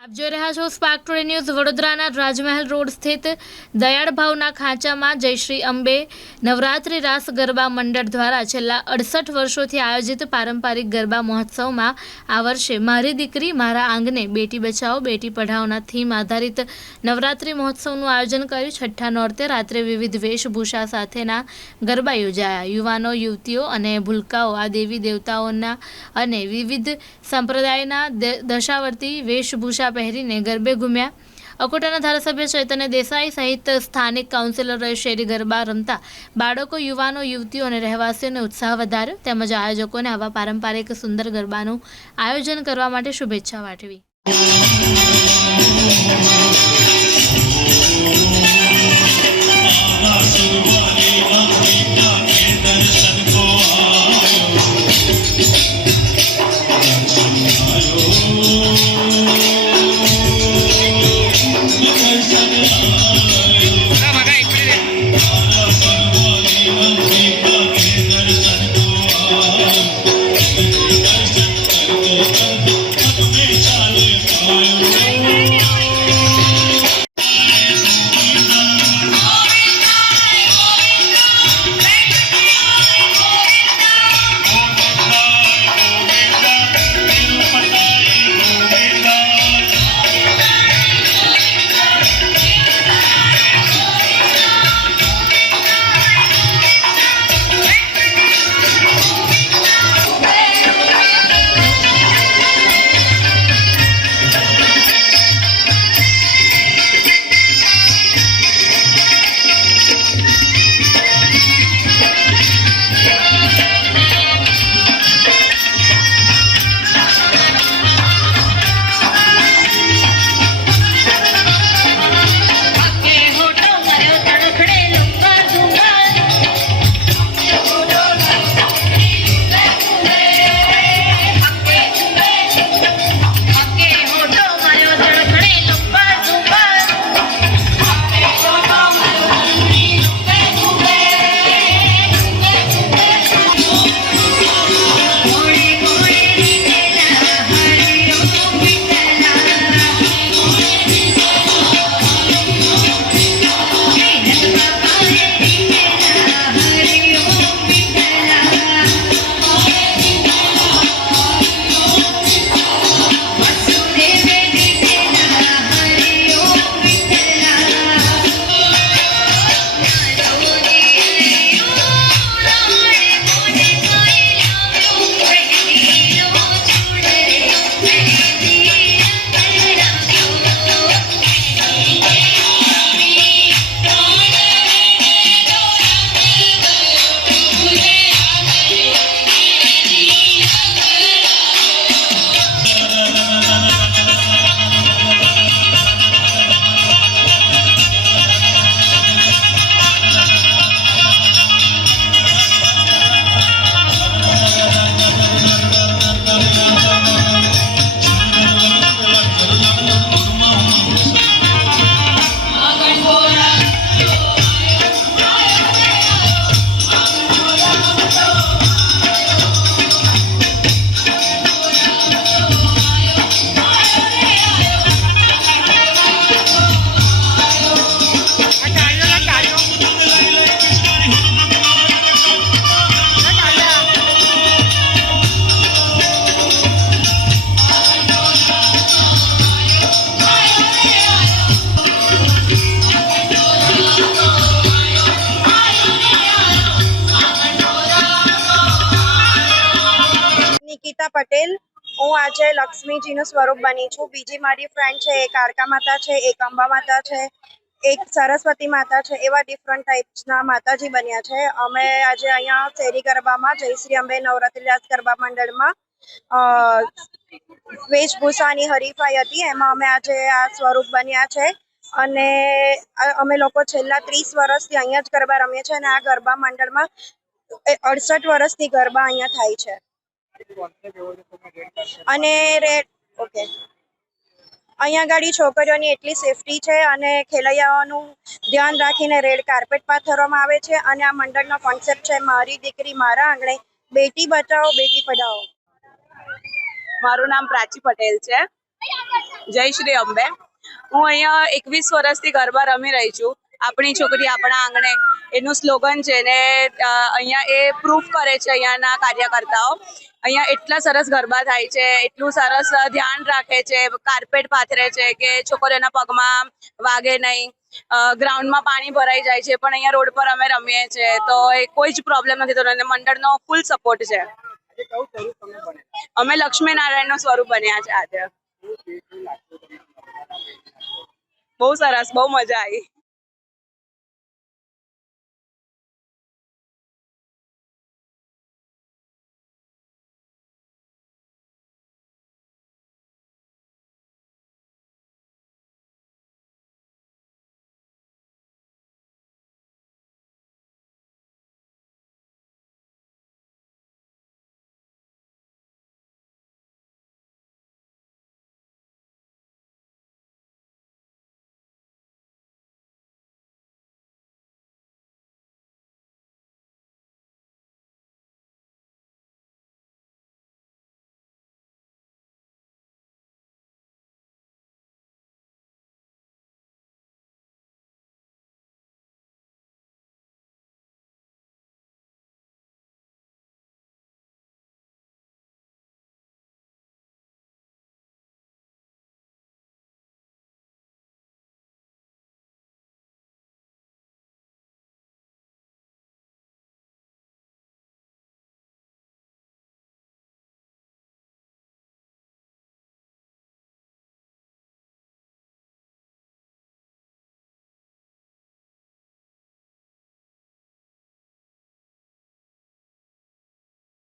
આપ જોઈ રહ્યા છો સ્પાર્ક ટુડે ન્યૂઝ વડોદરાના રાજમહેલ રોડ સ્થિત દયાળ ભાવના ખાંચામાં જયશ્રી અંબે નવરાત્રિ રાસ ગરબા મંડળ દ્વારા છેલ્લા અડસઠ વર્ષોથી આયોજિત પારંપરિક ગરબા મહોત્સવમાં આ વર્ષે મારી દીકરી, મારા આંગણે બેટી બચાવો, બેટી પઢાઓના થીમ આધારિત નવરાત્રિ મહોત્સવનું આયોજન કર્યું. છઠ્ઠા નોરતે રાત્રે વિવિધ વેશભૂષા સાથેના ગરબા યોજાયા. યુવાનો, યુવતીઓ અને ભૂલકાઓ આ દેવી દેવતાઓના અને વિવિધ સંપ્રદાયના દશાવર્તી વેશભૂષા પહેરીને ગરબે ઘૂમ્યા. અકોટાના ધારાસભ્ય ચૈતન્ય દેસાઈ સહિત સ્થાનિક કાઉન્સિલરોએ શેરી ગરબા રમતા બાળકો, યુવાનો, યુવતીઓ અને રહેવાસીઓને ઉત્સાહ વધાર્યો. તેમજ આયોજકોને આવા પારંપરિક સુંદર ગરબાનું આયોજન કરવા માટે શુભેચ્છા પાઠવી. પટેલ. હું આજે લક્ષ્મીજીનું સ્વરૂપ બની છું. બીજી મારી ફ્રેન્ડ છે, એક આરકા માતા છે, એક અંબા માતા છે, એક સરસ્વતી માતા છે, એવા ડિફરન્ટ ટાઈપ્સના માતાજી બન્યા છે. અમે આજે અહીંયા શેરી ગરબામાં જયશ્રી અંબે નવરાત્રી રાસ ગરબા મંડળમાં વેશભૂષાની હરીફાઈ હતી. એમાં અમે આજે આ સ્વરૂપ બન્યા છે. અને અમે લોકો છેલ્લા ત્રીસ વર્ષથી અહીંયા જ ગરબા રમીએ છીએ અને આ ગરબા મંડળમાં અડસઠ વર્ષથી ગરબા અહીંયા થાય છે. અને રેડ ઓકે. અહીંયા ગાડી છોકરીઓની એટલી સેફટી છે અને ખેલૈયાઓનું ધ્યાન રાખીને રેડ કાર્પેટ પાથરવામાં આવે છે અને આ મંડળનો કોન્સેપ્ટ છે, મારી દીકરી મારા આંગણે, બેટી બચાવો, બેટી પઢાઓ મારું નામ પ્રાચી પટેલ છે. જય શ્રી અંબે. હું અહીંયા એકવીસ વર્ષથી ગરબા રમી રહી છું. આપણી છોકરી આપણા આંગણે એનું સ્લોગન છે ને અહીંયા એ પ્રૂફ કરે છે અહીંયાના કાર્યકર્તાઓ. અહીંયા એટલા સરસ ગરબા થાય છે, એટલું સરસ ધ્યાન રાખે છે કાર્પેટ પાથરે છે કે છોકરીઓના પગમાં વાગે નહીં. ગ્રાઉન્ડમાં પાણી ભરાઈ જાય છે, પણ અહીંયા રોડ પર અમે રમીએ છીએ. તો એ કોઈ જ પ્રોબ્લેમ નથી થતો અને મંડળનો ફૂલ સપોર્ટ છે. અમે લક્ષ્મી નારાયણનું સ્વરૂપ બન્યા છે આજે. બહુ સરસ, બહુ મજા આવી.